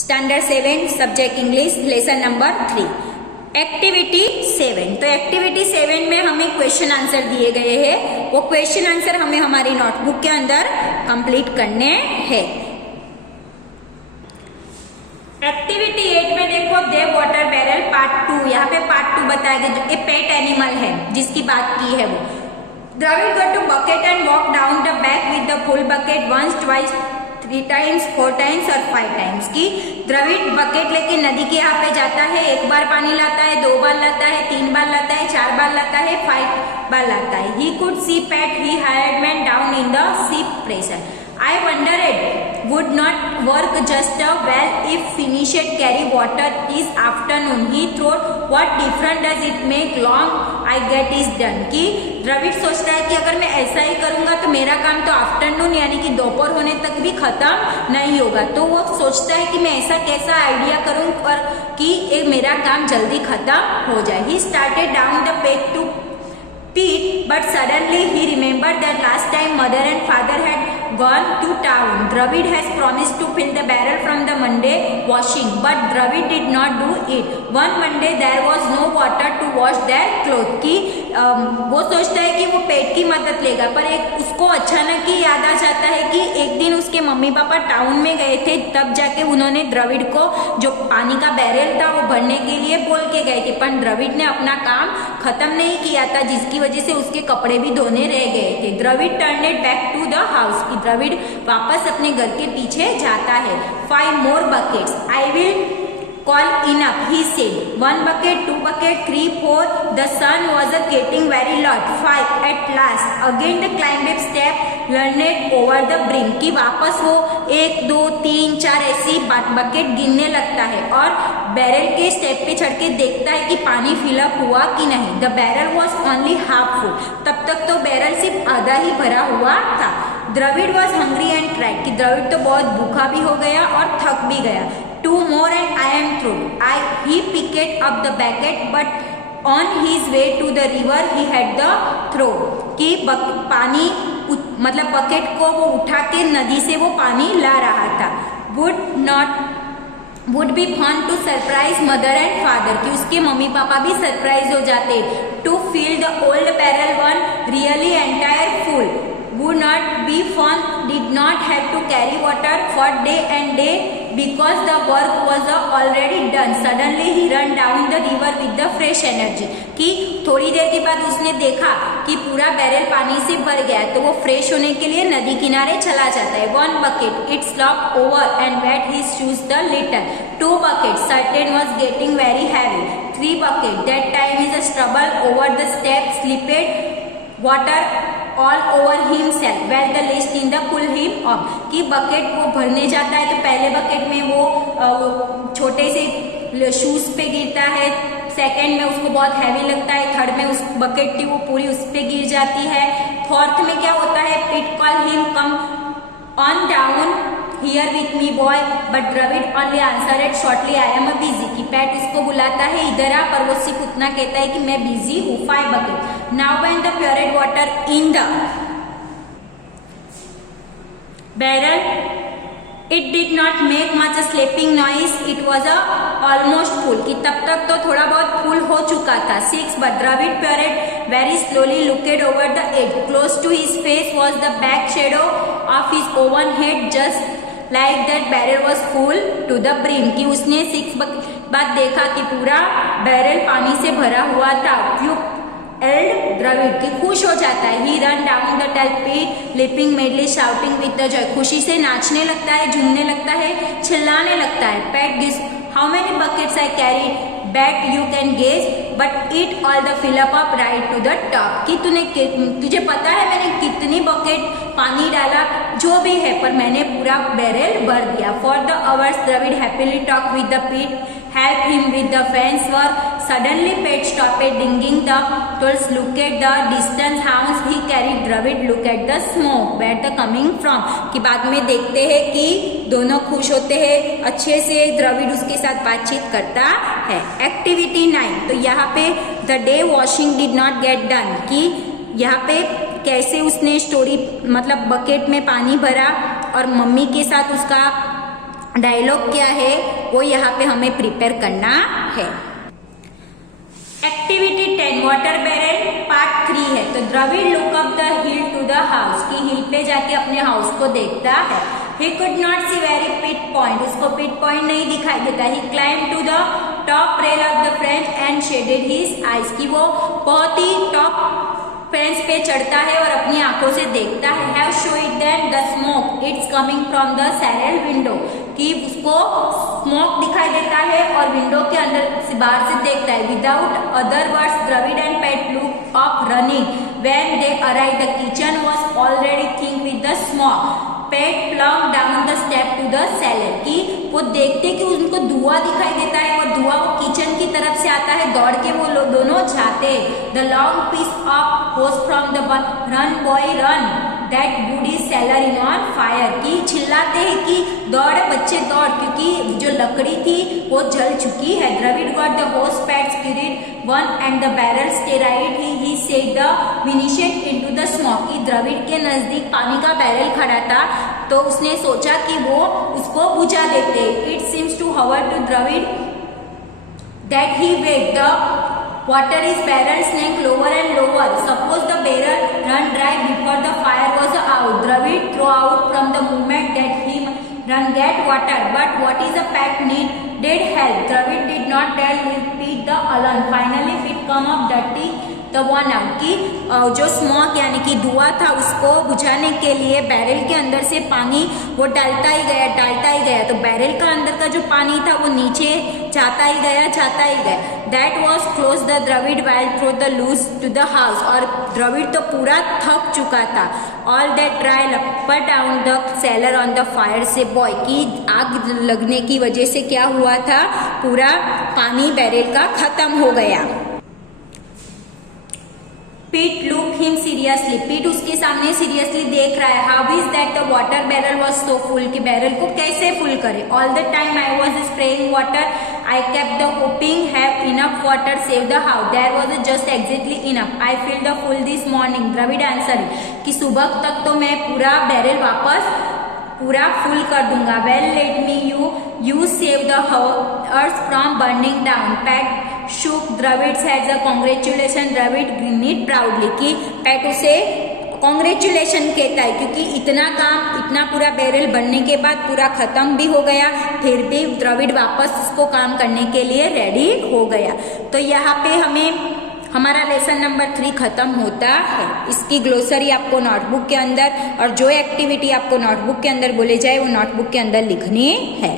Standard 7 subject English lesson number 3 activity 7। तो activity 7 में हमें क्वेश्चन आंसर दिए गए हैं। वो क्वेश्चन आंसर हमें हमारी नोटबुक के अंदर कंप्लीट करने हैं। एक्टिविटी 8 में देखो दे वाटर बैरल पार्ट 2। यहाँ पे पार्ट 2 बताया गया जो एक पेट एनिमल है जिसकी बात की है वो। Dravid go to bucket and walk down the back with the full bucket once twice 3 times 4 times और 5 टाइम्स। की द्रविड बकेट लेके नदी के यहाँ पे जाता है, 1 बार पानी लाता है, 2 बार लाता है, 3 बार लाता है, 4 बार लाता है, 5 बार लाता है। He could see Pat he hired man down in the sea pressure. I wondered would not work just well if finished carry water this afternoon. He thought what difference does it make long I get is done. कि द्रविड सोचता है कि अगर मैं ऐसा ही करूंगा तो मेरा काम तो आफ्टरनून यानी कि दोपहर होने तक भी खत्म नहीं होगा। तो वो सोचता है कि मैं ऐसा कैसा आइडिया करूं और कि मेरा काम जल्दी खत्म हो जाए। He started down the path to pit, but suddenly he remembered that last time mother and father had gone to town. Dravid has promised to fill the barrel from the Monday washing, but Dravid did not do it. One Monday there was no water to wash their clothes. कि वो सोचता है कि वो पेट की मदद लेगा, पर एक उसको अचानक ही याद आ जाता है कि एक दिन उसके मम्मी पापा टाउन में गए थे, तब जाके उन्होंने द्रविड को जो पानी का बैरल था वो भरने के लिए बोल के गए थे, पर द्रविड ने अपना काम खत्म नहीं किया था जिसकी वजह से उसके कपड़े भी धोने रह गए थे। Dravid turned back to the house. कि द्रविड वापस अपने घर के पीछे जाता है। 5 more buckets. I will call enough, he said. 1 bucket, 2 bucket, 3, 4. The sun was getting very hot. 5 at last. Again the climbed up step, leaned over the brim. कि वापस वो 1, 2, 3, 4 ऐसी बकेट गिनने लगता है और बैरल के स्टेप पे चढ़ के देखता है कि पानी फिलअप हुआ कि नहीं। The barrel was only half full. तब तक तो बैरल सिर्फ आधा ही भरा हुआ था। Dravid was hungry and tried. कि द्रविड तो बहुत भूखा भी हो गया और थक भी गया। 2 more and I am through. He picked up the bucket, but on his way to the river he had the throw. कि पानी मतलब बकेट को वो उठा के नदी से वो पानी ला रहा था। would be fun to surprise mother and father. कि उसके मम्मी पापा भी सरप्राइज हो जाते। To fill the old barrel one really entire full. Would not be fun. Did not have to carry water for day and day because the work was already done. Suddenly he ran down the river with the fresh energy. कि थोड़ी देर के बाद उसने देखा कि पूरा barrel पानी से भर गया, तो वो फ्रेश होने के लिए नदी किनारे चला जाता है। 1 bucket, it slopped over and wet his shoes the little. 2 buckets, certain was getting very heavy. 3 bucket, that time is a struggle over the steps, slipped water all over himself, where the least in the pull him up. कि bucket वो भरने जाता है तो पहले bucket में वो छोटे से शूज पे गिरता है, सेकंड में उसको बहुत हैवी लगता है, थर्ड में उस बकेट की वो पूरी उस पे गिर जाती है, फोर्थ में क्या होता है Pat call him come on down here with me boy, but Dravid only answered shortly I am busy. कि पैट उसको बुलाता है इधर आ, पर वो सिर्फ उतना कहता है कि मैं बिजी हूँ. 5 bucket. Now when the poured water in the barrel it did not make much slapping noise, it was almost full. कि तब तक तो थोड़ा बहुत फुल हो चुका था. 6 but Dravid poured very slowly looked over the edge. Close to his face was the back shadow of his own head, just like that barrel was full to the brim. कि उसने 6 बाद देखा कि पूरा बैरल पानी से भरा हुआ था. क्यू एल्ड द्रविड. की खुश हो जाता है. He run down the tell Pete leaping madly shouting with the joy. खुशी से नाचने लगता है, झूमने लगता है, चिल्लाने लगता है. Pat this how many buckets I carry but you can gauge but it all the fill up right to the top. कि तुझे पता है मैंने कितनी बकेट पानी डाला, जो भी है, पर मैंने पूरा बैरल भर दिया. For the hours Dravid happily talk with the Pete, help him with the fence work. Suddenly Pet stopped dinging the tools. Look at the distant hounds he carried. Dravid look at the smoke. Where the coming from? कि बाद में देखते हैं कि दोनों खुश होते हैं, अच्छे से द्रविड उसके साथ बातचीत करता है. एक्टिविटी 9. तो यहाँ पे the day washing did not get done. कि यहाँ पे कैसे उसने स्टोरी मतलब बकेट में पानी भरा और मम्मी के साथ उसका डायलॉग क्या है वो यहाँ पे हमें प्रिपेयर करना है। एक्टिविटी 10 वाटर बैरल पार्ट 3 है। तो Dravid look up the hill to the house, की हिल पे जाके अपने हाउस को देखता है। He could not see very pit point, उसको पिट पॉइंट नहीं दिखाई देता। He climbed to the top rail of the fence and shaded his eyes, कि वो बहुत ही टॉप फेंस पे चढ़ता है और अपनी आंखों से देखता है। Have showed them the smoke, it's coming from the saddle window, कि उसको स्मोक दिखाई देता है और विंडो के अंदर से बाहर से देखता है। Without other words, Dravid and Pet looked up running. When they arrived, the kitchen was already thick with the smoke. Pet plunged down the step to the cellar, कि वो देखते कि उनको धुआं दिखाई देता है और धुआं वो किचन की तरफ से आता है। दौड़ के वो लोग दोनों जाते हैं। The long piece of hose from the bus, run boy run, that wood is cellar in on fire, कि चिल्लाते हैं कि दौड़ बच्चे दौड़, क्योंकि जो लकड़ी थी वो जल चुकी है। Dravid got the hose Pet spirit one and the barrel stirred, he set the munition into the smoke, कि द्रविड़ के नजदीक पानी का बैरल खड़ा था तो उसने सोचा कि वो उसको बुझा देते। It seems to hover to Dravid that he wait, the water is barrel sank lower and lower. Suppose the barrel run dry before the fire was out. Dravid threw out from the moment that he run get water, but what is a Pet needed help. Dravid did not dare repeat the alarm. Finally it come up dirty the one out, की जो smoke यानी कि धुआं था उसको बुझाने के लिए बैरल के अंदर से पानी वो डालता ही गया। तो बैरल का अंदर का जो पानी था वो नीचे जाता ही गया। That was close the Dravid while through the loose to the house, और द्रविड़ तो पूरा थक चुका था। All that dry put down the cellar on the fire, से boy, की आग लगने की वजह से क्या हुआ था, पूरा पानी बैरल का खत्म हो गया। Pete looked him seriously. Pete उसके सामने सीरियसली देख रहा है। How is that the water barrel was so full, कि बैरल को कैसे फुल करे। All the time I was spraying water, I kept the hoping have enough water save the house. There was just exactly enough. I filled the full this morning. Dravid answered, कि सुबह तक तो मैं पूरा barrel वापस पूरा full कर दूंगा। Well, let me you save the earth from burning down. Pet shook Dravid's head. Congratulations, Dravid grinned proudly, कि Pet उसे कॉन्ग्रेचुलेशन कहता है क्योंकि इतना पूरा बैरल बनने के बाद पूरा खत्म भी हो गया, फिर भी द्रविड़ वापस इसको काम करने के लिए रेडी हो गया। तो यहाँ पे हमें हमारा लेसन नंबर 3 खत्म होता है। इसकी ग्लोसरी आपको नोटबुक के अंदर और जो एक्टिविटी आपको नोटबुक के अंदर बोले जाए वो नोटबुक के अंदर लिखनी है।